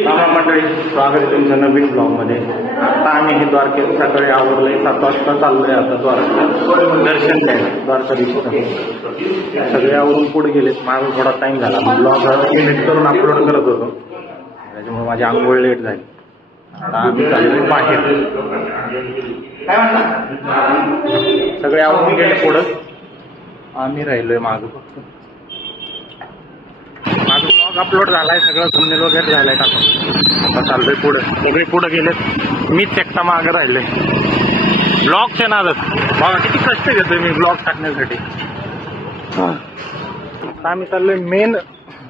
रामा मंडळी स्वागत आहे तुमचं नवीन ब्लॉगमध्ये. आता आम्ही हे द्वारकेत सकाळी आवरलंय सात वाजता चाललोय आता द्वारका दर्शन घ्यायला. द्वारकाधीश. सगळे आवरून पुढे गेलेत माझा थोडा टाइम झाला. ब्लॉग एडिट करून अपलोड करत होतो. त्याच्यामुळे माझी आंघोळ लेट झाली. आता आम्ही चाललोय बाहेर. सगळे आवरून गेले पुढं. आम्ही राहिलोय मागं फक्त. माझा ब्लॉग अपलोड झालाय सगळं thumbnail वगैरे झालंय टाकून आता चाललोय पुढे. सगळे पुढे गेलेत. मीच एकटा मागं राहिले. ब्लॉगच्या नादात बघा किती कष्ट घेतोय मी ब्लॉग टाकण्यासाठी. आता आम्ही चाललोय मेन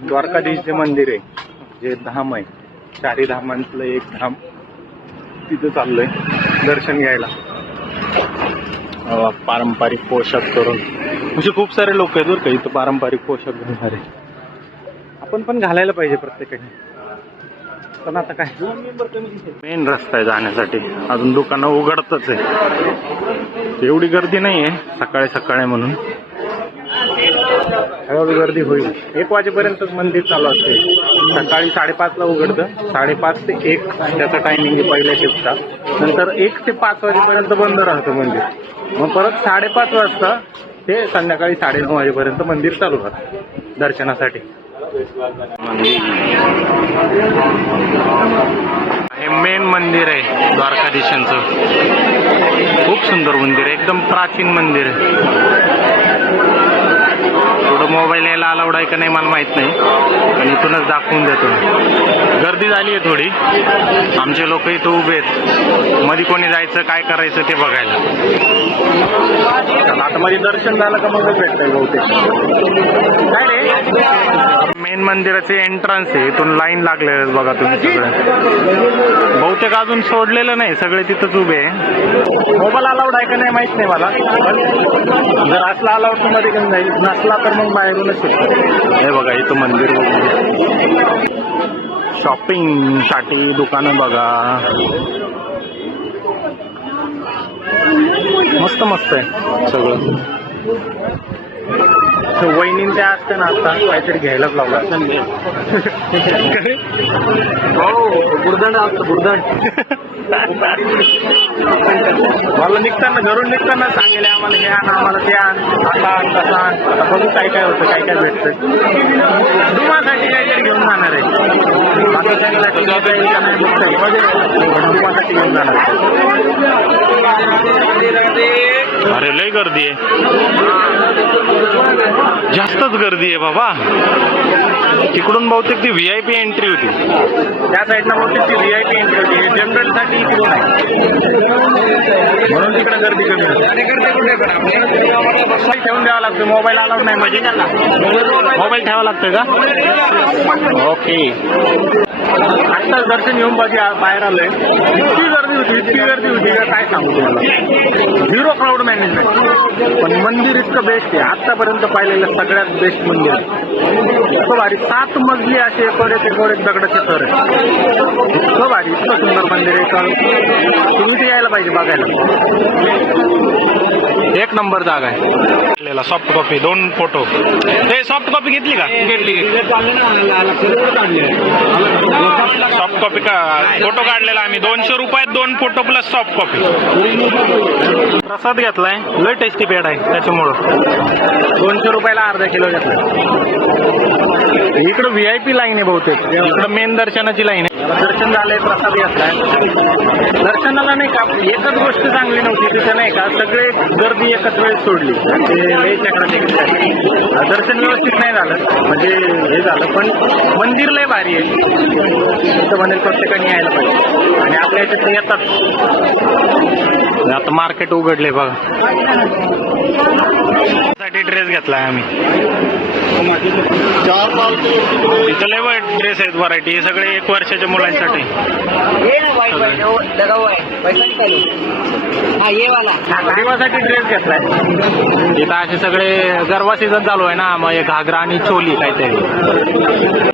द्वारकाधीश जे मंदिर आहे जे धाम आहे. चारी धामांतलं एक धाम तिथं चाललोय दर्शन घ्यायला. पारंपरिक पोशाख करून. म्हणजे खूप सारे लोक आहेत बरं का इथं पारंपरिक पोशाख घालणारे आपण पण घालायला पाहिजे प्रत्येकाने. पण आता काय? मेन रस्ता आहे जाण्यासाठी. अजून दुकानं उघडतच आहे. एवढी गर्दी नाही आहे सकाळी सकाळी म्हणून. हळूहळू गर्दी होईल. एक वाजेपर्यंतच मंदिर चालू असते सकाळी साडेपाचला उघडतं. साडेपाच ते एक त्याचा टायमिंग आहे पहिल्या शिफ्टचा नंतर एक ते पाच वाजेपर्यंत बंद राहतं मंदिर. मग परत साडेपाच वाजता ते संध्याकाळी साडेनऊ वाजेपर्यंत मंदिर चालू राहतं. दर्शनासाठी. हे मेन मंदिर आहे द्वारकाधीशांचं. खूप सुंदर मंदिर आहे एकदम प्राचीन मंदिर आहे. थोडं मोबाईल यायला अलाउड आहे का नाही मला माहीत नाही पण इथूनच दाखवून देतो. गर्दी झाली आहे थोडी. आमचे लोक इथं उभे आहेत. मध्ये कोणी जायचं काय करायचं ते बघायला. आता मध्ये दर्शन झालं का मग भेटतंय बहुतेक. काय रे? मेन मंदिराचे एंट्रन्स आहे इथून लाईन लागले बघा तुम्ही सगळे. बहुतेक अजून सोडलेलं नाही सगळे तिथंच उभे आहे. मोबाईल अलाउड आहे का नाही माहीत नाही मला. जर असला अलाउडमध्ये घेऊन जाईल. नसला तर मग बाहेरूनच हे बघा इथं मंदिर शॉपिंगसाठी दुकानं बघा. मस्त मस्त आहे सगळं. वहिनी त्या असते ना आता काहीतरी घ्यायलाच लावला. हो बुरदंड असतं बुरदंड मला निघताना घरून निघताना सांगेल आम्हाला हे आण आम्हाला ते आण आता तसा आता बघू काय काय होतं काय काय भेटतं. डुमासाठी काहीतरी घेऊन जाणार आहे. सांगितलं डुमासाठी घेऊन जाणार अरे लय गर्दी आहे. जास्तच गर्दी आहे बाबा. तिकडून बहुतेक ती व्ही आय पी एंट्री होती. त्या साईडला बहुतेक ती व्ही आय पी एंट्री होती. जनरलसाठी इकडून आहे. म्हणून तिकडे गर्दी कमी होती. ठेवून द्यावा लागतो. मोबाईल अलाउड नाही म्हणजे? मोबाईल ठेवा लागतं का? ओके. आत्ताच दर्शन येऊन बाकी बाहेर आलोय इतकी गर्दी होती इतकी गर्दी होती. का काय सांगू तुम्हाला? झिरो क्राऊड मॅनेजमेंट पण मंदिर इतकं बेस्ट आहे. आतापर्यंत पाहिलेलं सगळ्यात बेस्ट मंदिर. इतकं भारी. सात मजली असे एकोड एक एक दगडाचे थर आहे इतकं भारी इतकं सुंदर मंदिर आहे. का तुम्ही ते यायला पाहिजे बघायला. एक नंबर जागा आहे. सॉफ्ट कॉपी दोन फोटो ते सॉफ्ट कॉपी घेतली का? घेतली सॉफ्ट कॉपी का? फोटो काढलेला आम्ही. दोनशे रुपयात दोन फोटो प्लस सॉफ्ट कॉपी प्रसाद घेतलाय. लय टेस्टी पेड आहे त्याच्यामुळं. दोनशे रुपयाला अर्धा किलो घेतला इकडं व्ही आय पी लाईन आहे बहुतेक. इकडं मेन दर्शनाची लाईन आहे. दर्शन झालंय प्रसाद घेतलाय. दर्शनाला नाही का एकच गोष्ट चांगली नव्हती तिथे नाही का सगळे गर्दी एकच वेळेस सोडली. लय चक्रा दर्शन व्यवस्थित नाही झालं. म्हणजे हे झालं पण मंदिर लय भारी आहे. तिथं म्हणेल प्रत्येकाने यायला पाहिजे. आणि आपल्या याच्यात ते येतात. आता मार्केट उघडले बघा. साठी ड्रेस घेतलाय आम्ही. इथं लय ड्रेस आहेत व्हरायटी हे सगळे एक वर्षाच्या मुलांसाठी. ना है पैसा हाँ ये वाला. दिवासाठी ड्रेस घेतलाय. इथं असे सगळे गरबा सीझन चालू आहे ना मग एक घागरा आणि चोली काहीतरी.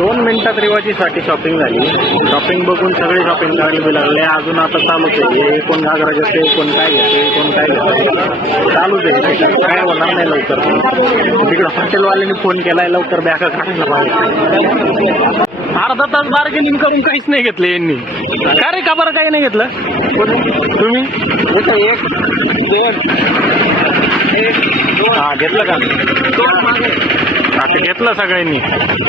दोन मिनिटात रिवाजीसाठी शॉपिंग झाली. शॉपिंग बघून सगळे शॉपिंग करायला लागले. अजून आता चालूच आहे. कोण घागरा घेते कोण काय घेते कोण काय घेते चालूच आहे. काय होणार नाही लवकर. तिकडे हॉटेलवाल्यांनी फोन केलाय लवकर बॅगा काढायला पाहिजे अर्धा तास बार्गेनिंग करून काहीच नाही घेतलं यांनी. का रे? का बरं काही नाही घेतलं? तुम्ही? एक दोन हा घेतलं का? आता घेतलं सगळ्यांनी.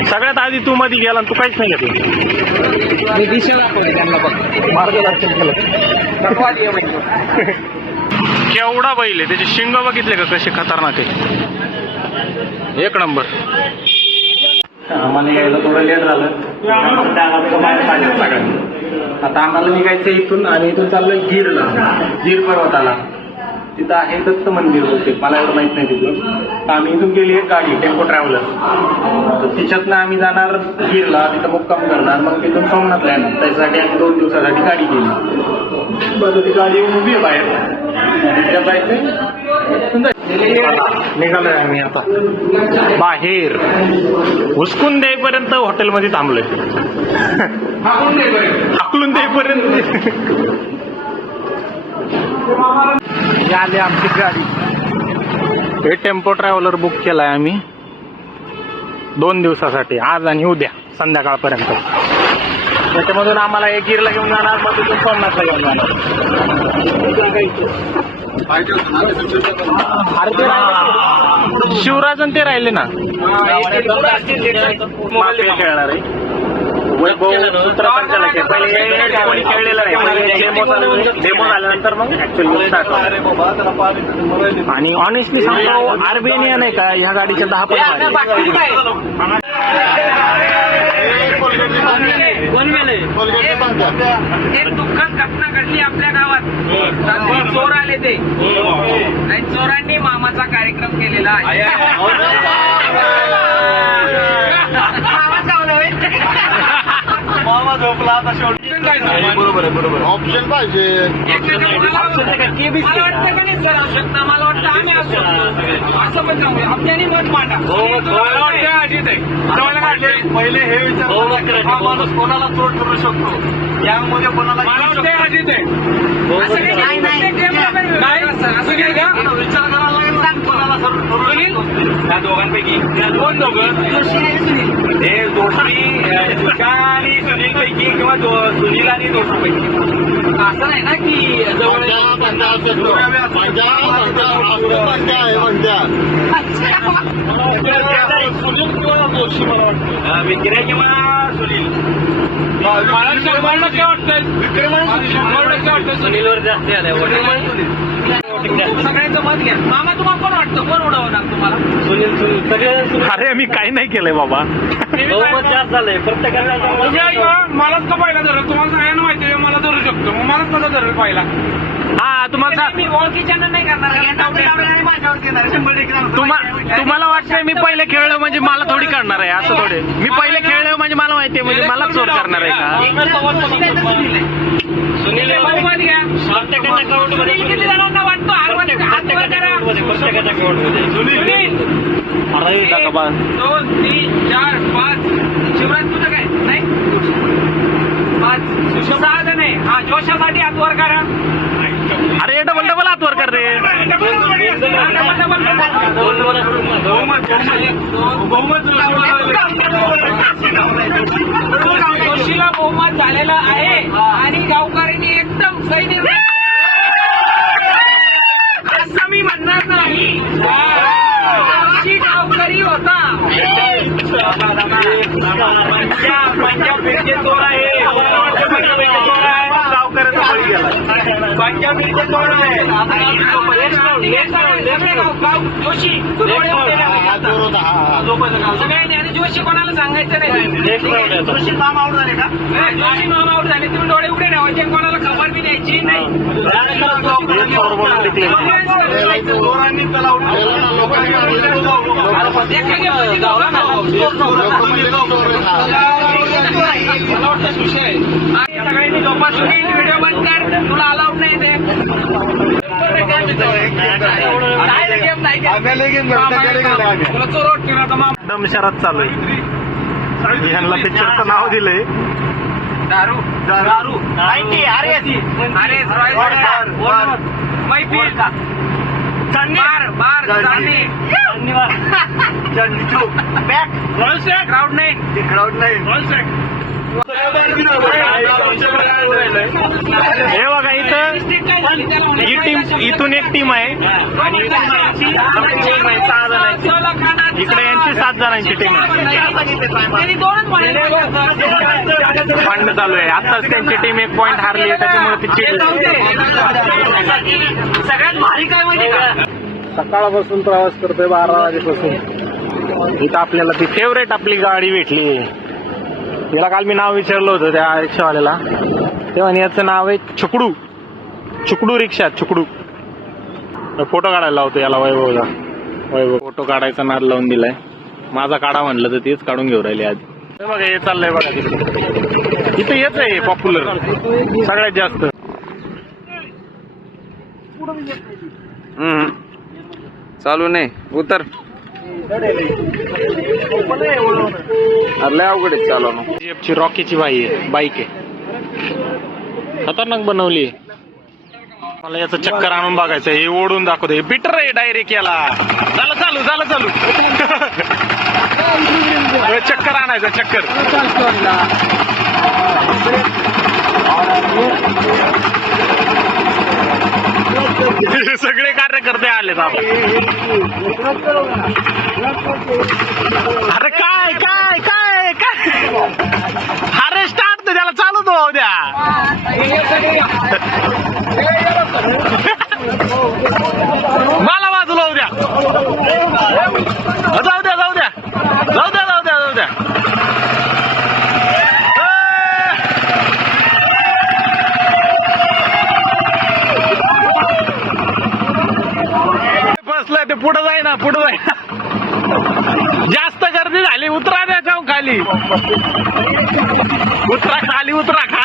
सगळ्यात आधी तू मध्ये गेला आणि तू काहीच नाही घेतलं. मी दिशा दाखवली त्यांना बघ. मार्गदर्शन केलं दाखवा दे. केवढा बैल आहे? त्याचे शिंग बघितले का कसे खतरनाक आहे एक नंबर. आम्हाला यायला थोडं लेट झालं. आता आम्हाला निघायचं इथून आणि इथून चाललं गिरला गिर पर्वताला. तिथं आहे दत्त मंदिर होते मला एवढं माहीत नाही तिथं तर आम्ही इथून गेली एक गाडी टेम्पो ट्रॅव्हलर तर तिच्यातनं आम्ही जाणार गिरला तिथं मुक्काम करणार. मग तिथून सोमनाथला येणार. त्याच्यासाठी आम्ही दोन दिवसासाठी गाडी केली. बरं ती गाडी उभी आहे बाहेर. तिच्यात जायचंय निघालोय आम्ही आता. बाहेर. हुसकून देईपर्यंत हॉटेलमध्ये थांबलोय. हाकलून देईपर्यंत. ही आली आमची गाडी. हे टेम्पो ट्रॅव्हलर बुक केलाय आम्ही. दोन दिवसासाठी. आज आणि उद्या संध्याकाळपर्यंत. त्याच्यामधून आम्हाला एक गिरला घेऊन जाणार मग तिथून सोमनाथला घेऊन जाणार अरे ते राहिले. ना खेळणार आहे वैभव सूत्रसंचालक आहे. पहिले हे कोणी खेळलेलं नाही पहिले डेमो चालू डेमो झाल्यानंतर मग ऍक्च्युअली स्टार्ट होणार. आणि ऑनेस्टली सांगतो आर्मेनिया नाही का ह्या गाडीच्या दहा पण एक दुःखद घटना घडली आपल्या गावात. रात्री चोर आले ते. आणि चोरांनी मामाचा कार्यक्रम केलेला आहे? मामा झोपला आता शेवटी. बरोबर आहे बरोबर ऑप्शन पाहिजे. एक जण मला मला वाटतं का नाही सर असू शकता. मला वाटतं आम्ही असू शकतो. असं पण सांगू. आपल्याने मत मांडा. पहिले हे विचार हा माणूस कोणाला चोट करू शकतो? यामध्ये कोणाला असं काही नाही. प्रत्येक असं का? विचार करायला लागेल ना? कोणाला करू शकतो? त्या दोघांपैकी कोण दोघं हे जोशी सुशा आणि सुनील पैकी किंवा दो- सुनील आणि दोषी पैकी असं नाही ना की जवळ पंजा पंजा पंजा पंजा पंजा पंजा आहे पंजा अं, विक्रय किंवा सुनील मला शंभर टक्के शंभर टक्के सुनीलवर जास्त सगळ्यांचं मत घ्या मामा तुम्हाला कोण वाटतं कोण उडवणार तुम्हाला सुनील सुनील सगळे अरे मी काही नाही केलंय बाबा. बहुमत जास्त झालंय प्रत्येकाला मलाच का पाहिला धरल तुम्हाला सगळ्यांना माहिती आहे मला धरू शकतो मग मलाच कसं धरल पाहिला हा तुम्हाला सा- मी ओळखीच्या नाही करणार तुम्हा- तुम्हाला वाटतंय मी पहिले खेळलो म्हणजे मला थोडी करणार आहे असं थोडे. मी पहिले खेळलो म्हणजे मला माहिती आहे म्हणजे मला चोर करणार आहे का? प्रत्येकाच्या account मध्ये प्रत्येकाच्या account मध्ये अरे काका बा. दोन तीन चार पाच. शिवराज तुझं काय? नाही? पाच. सहा जण आहे. हा जोशासाठी हात वर करा. अरे डबल डबल हात वर कर रे. हा, जोशीला बहुमत झालेलं आहे आणि गावकऱ्यांनी एकदम सही निर्णय असं मी म्हणणार नाही. जोशी गावकरी होता. पंजाब पंजाब चोर आहे पंजाब मिरचे चोर आहे. जोशी सगळ्यांनी आणि जोशी कोणाला सांगायचं नाही जोशी मामा झाले का जोशी मामा झाले तुम्ही डोळे उघडे ठेवायचे कोणाला खबर बी द्यायची नाही हा. सगळ्यांनी जोपासून व्हिडिओ बंद कर. तुला अलाउड नाही ते. दम चालू आहे. यांना पिक्चरचं नाव दिलंय. दारू. दारू. अरे मैफिल. बार बार क्राऊड नाही. क्राऊड नाही. हे बघा इथं ही टीम इथून एक टीम आहे. आणि इकडे यांची सात जणांची टीम भांडणं चालू आहे. आताच त्यांची टीम एक पॉईंट हारली आहे त्याच्यामुळे ती. सगळ्यात भारी काय माहिती का? सकाळपासून प्रवास करतोय बारा वाजेपासून. इथं आपल्याला ती फेवरेट आपली गाडी भेटली. तिला काल मी नाव विचारलं होतं त्या रिक्षावाल्याला. तेव्हा याचं नाव आहे छुकडू. छुकडू रिक्षा छुकडू. फोटो काढायला लावतो याला वैभवला. वैभव फोटो काढायचा नाद लावून दिलाय. माझा काढा म्हणलं तर तेच काढून घेऊ राहिले आधी. बघा हे चाललंय बघा. इथं येत आहे पॉप्युलर सगळ्यात जास्त. हम्म. चालू नाही. उतर. लय अवघड आहे चालू ची रॉकीची बाई आहे बाईक आहे. खतरनाक बनवली मला याचं चक्कर आणून बघायचं हे ओढून दाखवतो हे बिटर आहे डायरेक्ट याला. झालं चालू झालं चालू. हे चक्कर आणायचं चक्कर. सगळे कार्यकर्ते आलेत आपण अरे काय काय काय काय? अरे स्टार्ट त्याला चालू तो द्या मला बाजूला होऊ द्या जाऊ द्या जाऊ द्या जाऊ द्या जाऊ द्या जाऊ द्या ए! बसलंय ते पुढं जाय ना पुढे जास्त गर्दी झाली उतरा त्याच्याखाली. उतरा खाली उतरा खाली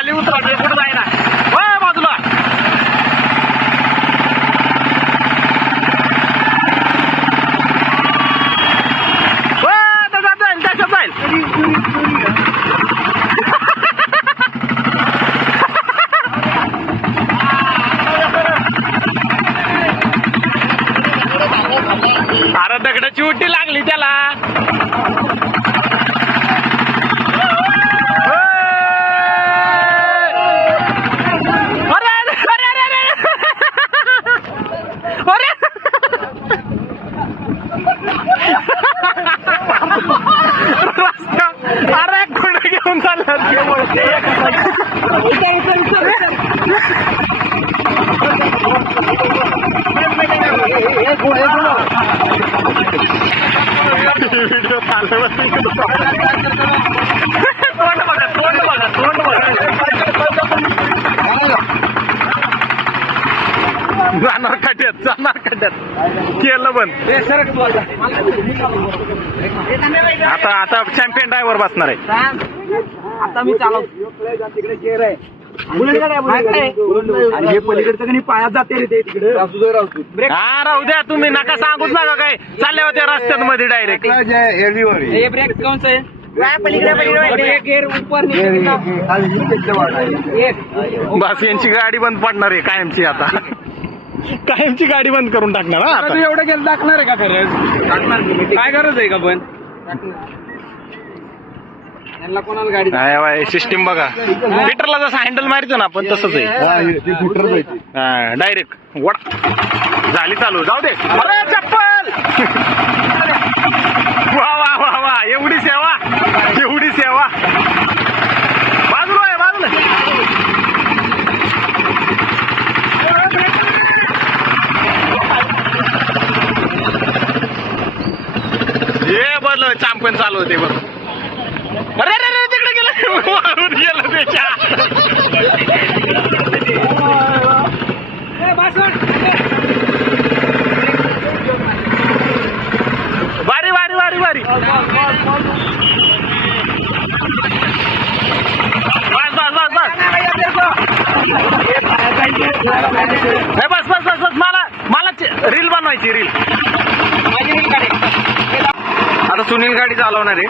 आता आता चॅम्पियन ड्रायव्हर बसणार आहे. आता मी चालवतो हे पलीकडचं कधी पायात जाते रे ते तिकडे. हा राहू द्या तुम्ही नका सांगूच नका काय. चालल्या होत्या रस्त्यात मध्ये डायरेक्ट ब्रेक बस यांची गाडी बंद पडणार आहे कायमची आता. कायमची गाडी बंद करून टाकणार हा तू एवढं गेलं टाकणार आहे का खरंच काय गरज आहे का पण? यांना कोणाला गाडी नाही बाय सिस्टीम बघा. मीटरला जसं हँडल मारितो ना आपण तसंच आहे. डायरेक्ट वडा. झाली चालू. जाऊ दे. अरे चप्पल! वा वा वा वा. एवढी सेवा बाजूला आहे बाजूला हे बरं चांपण चालू होते बघ. गाडी चालवणार. आहे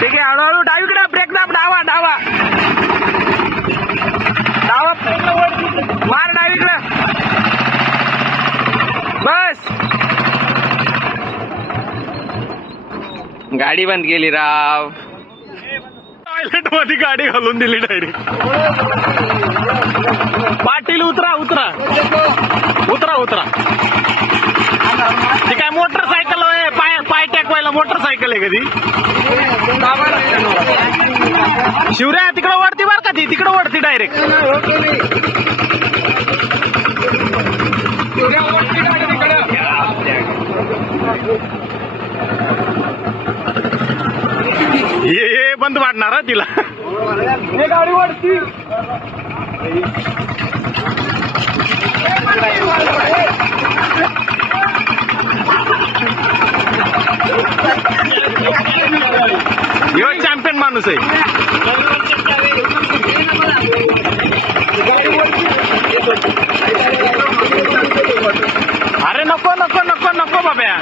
ठीक आहे हळूहळू डावीकडे ब्रेक दाब डावा डावा. डावा. मार डावीकडे बस. गाडी बंद केली राव. टॉयलेटमध्ये गाडी घालून दिली डायरेक्ट पाटील उतरा उतरा. उतरा उतरा. ते काय मोटरसायकल पाय पाय टाकवायला मोटरसायकल आहे कधी शिवऱ्या तिकडं वरती बर का ती? तिकडं वरती डायरेक्ट हे बंद वाढणार हा तिला. ह्यो चॅम्पियन माणूस आहे. अरे नको नको नको नको बाब्या.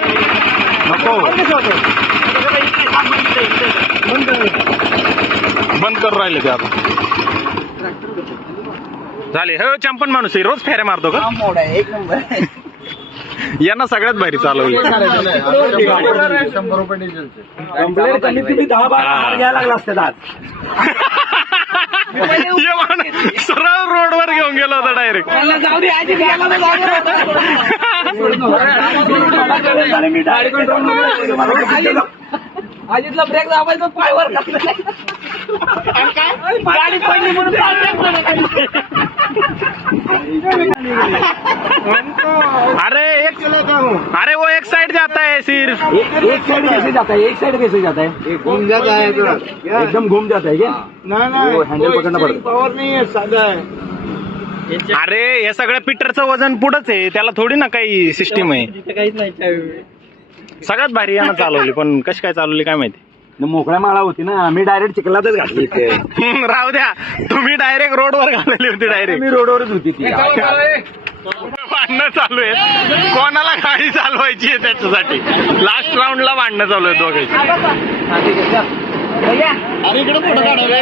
नको. करून राहिले ते आता. झाले. हो चॅम्पियन माणूस आहे. रोज फेऱ्या मारतो का? यांना सगळ्यात भारी चालवली. शंभर रुपये डिझेलचे कंप्लेंट कमी तुम्ही दहा बारा घ्यायला लागला असतात आज हे माणूस सरळ रोडवर घेऊन गेला होता डायरेक्ट मी डायरेक्ट कंट्रोल अजितला ब्रेक दाबायचा गाडी पडली म्हणून अरे एक अरे वो एक साइड जाता है सिर्फ एक साइड कैसे जाता है एक साइड कैसे जाता है घूम जाता है एकदम घूम जाता है क्या? ना ना वो हैंडल पकड़ना पड़ता. है पावर नहीं है साधा है अरे हे सगळं पीटरचं वजन पुढंच आहे. त्याला थोडी ना काही सिस्टीम आहे. काहीच नाही सगळ्यात भारी यानं चालवली पण कशी काय चालवली काय माहिती? मोकळ्या माळा होती ना मी डायरेक्ट चिखलातच घातली इथे. राहू द्या. तुम्ही डायरेक्ट रोडवर घालवली होती डायरेक्ट मी रोडवरच होती ती भांडणं चालू आहेत. कोणाला गाडी चालवायची आहे त्याच्यासाठी? लास्ट राऊंडला भांडणं चालू आहेत दोघांची अरे इकडे काढायला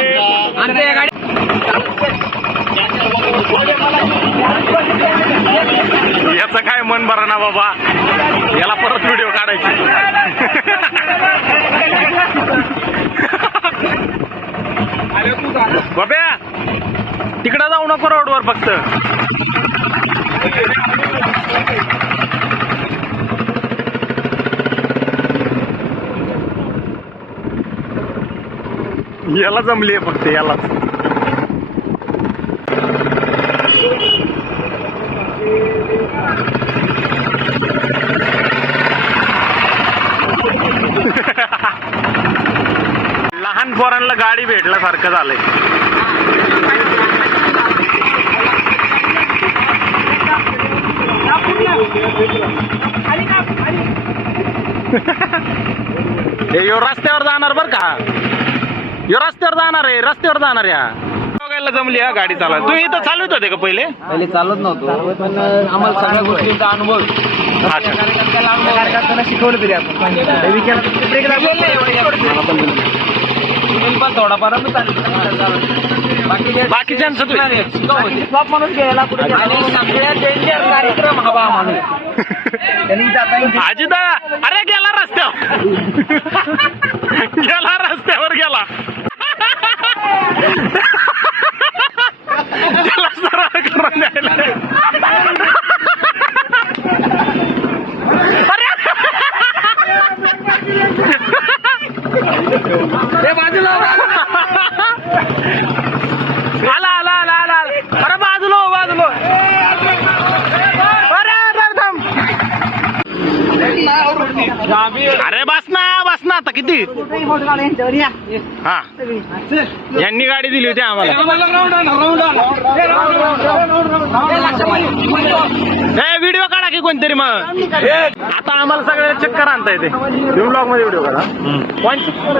याचं काय मन बरं ना बाबा? याला परत व्हिडिओ काढायचे. बाब्या तिकडं जाऊ नको रोडवर फक्त. याला जमली आहे फक्त यालाच. गाडी भेटल्यासारखं झालंय. हे यो रस्त्यावर जाणार बर का? यो रस्त्यावर जाणार आहे रस्त्यावर जाणार या बघायला जमली हा गाडी चालवायला. तू इथं चालवत होते का पहिले? पहिले चालत नव्हतो पण आम्हाला सगळ्या गोष्टींचा अनुभव. अच्छा. कार्यकर्त्यांना शिकवलं तरी आपण. पण थोडाफार बाकी बाकीच्यांचं घ्यायला डेंजर कार्यक्रम हवा माणूस त्यांनी जाता अजिदा अरे गेला रस्त्यावर. गेला रस्त्यावर गेला त्याला सरळ करून द्यायला अरे आला आला आला आला आला. अरे बाजूलो बाजूलो अरे अरे, थांब. अरे बस ना बस ना आता किती हा दिली होती आम्हाला. ए व्हिडिओ काढा की कोणतरी मग. आता आम्हाला सगळ्या चक्कर आणता येते ब्लॉगमध्ये व्हिडिओ काढा पॉईंट चक्कर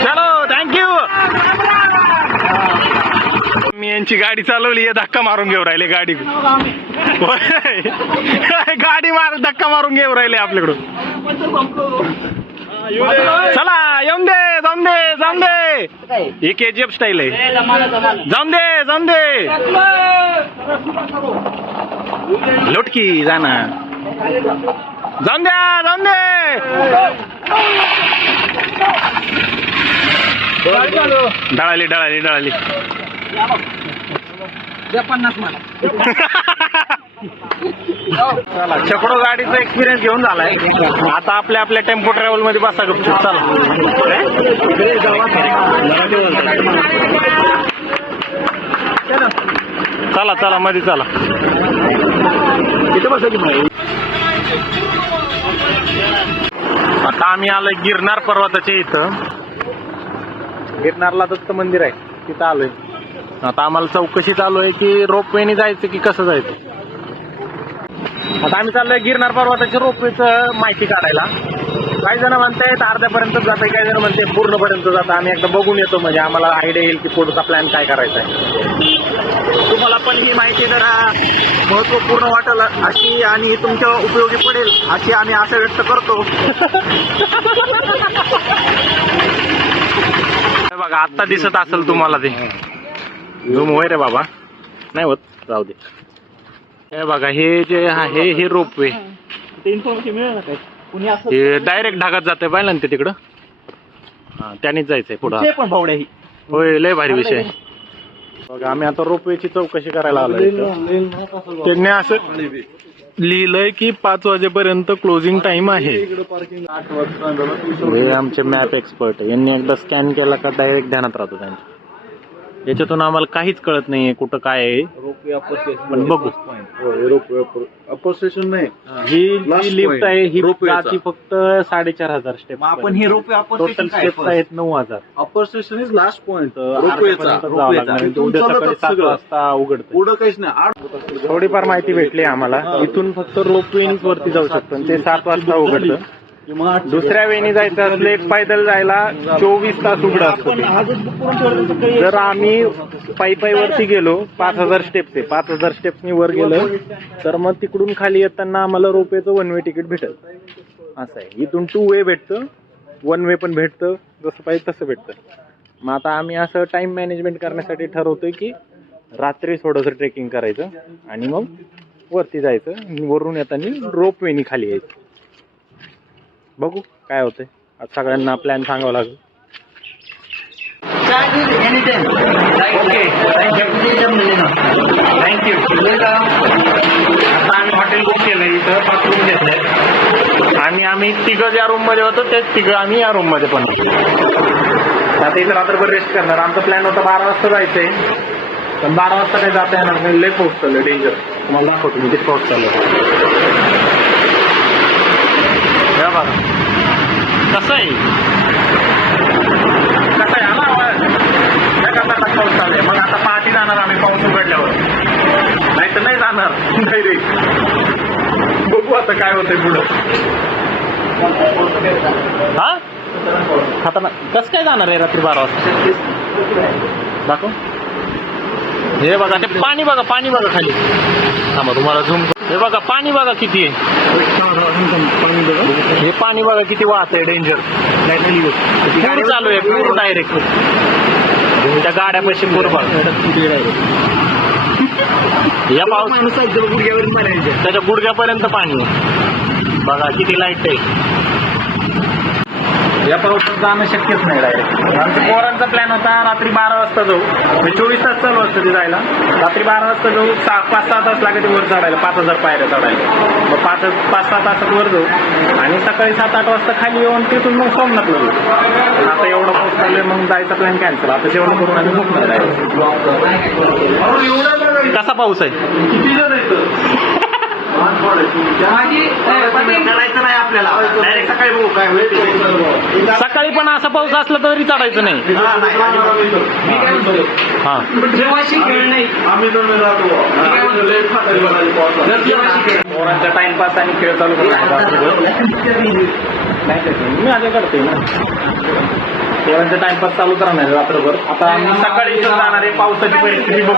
चलो थँक्यू मी यांची गाडी चालवली आहे धक्का मारून घेऊ राहिले गाडी. गाडी मार धक्का मारून घेऊ राहिले आपल्याकडून. चला येऊन दे जाऊन दे जाऊन दे. हे के जी एफ स्टाईल आहे. जाऊन दे जाऊन दे. लोटकी जाना जाऊन द्या जाऊन दे. डळाली डळाली डळाली. पन्नास मला. छकडो गाडीचा एक्सपिरियन्स घेऊन झालाय. आता आपल्या आपल्या टेम्पो ट्रॅव्हलमध्ये बसा गपचूप चला. चला चला मध्ये चला. आता आम्ही आलोय गिरनार पर्वताच्या इथं. गिरनारला दत्त मंदिर आहे तिथं आलोय. आता आम्हाला चौकशी चालू आहे की रोपवेने जायचं की कसं जायचं? आता आम्ही चाललोय गिरनार पर्वताच्या रोपवेचं माहिती काढायला. काही जण म्हणतायत अर्ध्यापर्यंत जाते काही जण म्हणते पूर्णपर्यंत जातं आम्ही एकदा बघून येतो म्हणजे आम्हाला आयडिया येईल की पुढचा प्लॅन काय करायचा आहे. तुम्हाला पण ही माहिती जरा महत्त्वपूर्ण वाटेल अशी आणि तुमच्या उपयोगी पडेल अशी आम्ही आशा व्यक्त करतो. हे बघा आत्ता दिसत असेल तुम्हाला ते. झूम होय रे बाबा. नाही होत जाऊ दे. हे बघा हे जे आहे हे रोपवे इन्फॉर्मेशन मिळेल काय कुणी असं हे डायरेक्ट ढागात जाते पाहिलं ना ते तिकडं? हा त्यानेच जायचंय पुढं. पण भावड्या ही. होय लय भारी विषय. बघा आम्ही आता रोपवेची चौकशी करायला आलोय इथं. त्यांनी असं लिहिलंय की पाच वाजेपर्यंत क्लोजिंग टाइम आहे. हे आमचे मॅप एक्सपर्ट यांनी एकदा स्कॅन केला का डायरेक्ट ध्यानात राहतो त्यांच्या याच्यातून आम्हाला काहीच कळत नाहीये कुठं काय आहे. पण बघू. अपर स्टेशन नाही. ही जी लिफ्ट. आहे ही. जाती फक्त साडेचार हजार स्टेप आपण हे रोपवे अपर टोटल स्टेप्स आहेत नऊ हजार. अपर स्टेशन इज लास्ट सकाळी सात. वाजता उघडतं पुढं काहीच नाही. आठ थोडीफार माहिती भेटली आम्हाला. इथून फक्त रोपवेनीच वरती जाऊ शकतो. ते सात वाजता उघडतं. दुसऱ्या वेळी जायचं असले पैदल जायला चोवीस तास उघडं असतं ते. जर आम्ही पायी पायी वरती गेलो पाच हजार स्टेप्स आहे पाच हजार स्टेप्सनी वर गेलो तर मग तिकडून खाली येताना आम्हाला रोपवेचं वन वे तिकीट भेटत असं आहे. इथून टू वे भेटतं वन वे पण भेटतं जसं पाहिजे तसं भेटतं. मग आता आम्ही असं टाइम मॅनेजमेंट करण्यासाठी ठरवतोय की रात्री थोडंसं ट्रेकिंग करायचं आणि मग वरती जायचं. वरून येताना रोप वेनी खाली यायचं. बघू काय होते. आज सगळ्यांना प्लॅन सांगावा लागेल. ओके थँक्यू आता आम्ही हॉटेल बुक केलं इथं पाच रूम घेतले आणि आम्ही तिघं ज्या रूममध्ये होतो तेच तिघं आम्ही या रूममध्ये पण. आता इथं रात्रभर रेस्ट करणार. आमचा प्लॅन होता बारा वाजता जायचंय. पण बारा वाजता काही जाता येणार नाही. लय पाऊस चालू डेंजर तुम्हाला दाखवतो मी ते पाऊस चालू आहे. हे कसं आहे? कसं आहे? आला आवाज. जगात पाऊस चालू आहे. मग आता पहाटे जाणार आम्ही पाऊस उघडल्यावर. नाही तर नाही जाणार. नाही रे. बघू आता काय होतंय पुढं. हा? खतरनाक. कसं काय जाणार आहे रात्री बारा वाजता? दाखव. हे बघा ते पाणी बघा पाणी बघा खाली. थांबा तुम्हाला झूम हे बघा पाणी बघा किती आहे. पाणी बघा किती वाहत आहे डेंजर पूर चालू आहे पूर डायरेक्ट त्या गाड्यापाशी पूर बघा. या पाऊस त्याच्या गुडघ्यापर्यंत पाणी आहे. बघा किती लाइट आहे. या पावसात जाणं शक्यच नाही डायरेक्ट आमच्या पोरांचा प्लॅन होता रात्री बारा वाजता जाऊ. म्हणजे चोवीस तास चालू असतं ते जायला. रात्री बारा वाजता जाऊ सहा पाच सहा तास लागते वर चढायला. पाच हजार पायऱ्या चढायला. मग पाच पाच सहा तासात वर जाऊ. आणि सकाळी सात आठ वाजता खाली येऊन तिथून मग सोमनाथला जाऊ. आता एवढं पाऊस चालू आहे मग जायचा प्लॅन कॅन्सल आता जेवण करून आम्ही झोपणार आहे. कसा पाऊस आहे? नाही आपल्याला. डायरेक्ट सकाळी बघू काय होईल सकाळी पण असा पाऊस असला तरी चढायचं नाही. हा पोरांचा टाइमपास आणि खेळ चालू करणार नाही त्याचं. मी आधी करतोय ना. पोरांचा टाइमपास चालू करणार आहे रात्रभर. आता आम्ही सकाळी जाणार आहे. पावसाची परिस्थिती बघू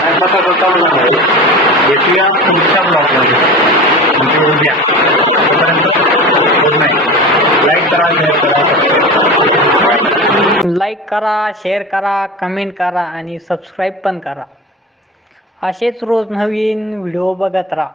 टाइमपास आता चालू आहे भेटूया पुढच्या ब्लॉगमध्ये. म्हणजे उद्या. तोपर्यंत लाईक करा शेअर करा. लाईक करा शेअर करा कमेंट करा आणि सबस्क्राईब पण करा. असेच रोज नवीन व्हिडिओ बघत राहा.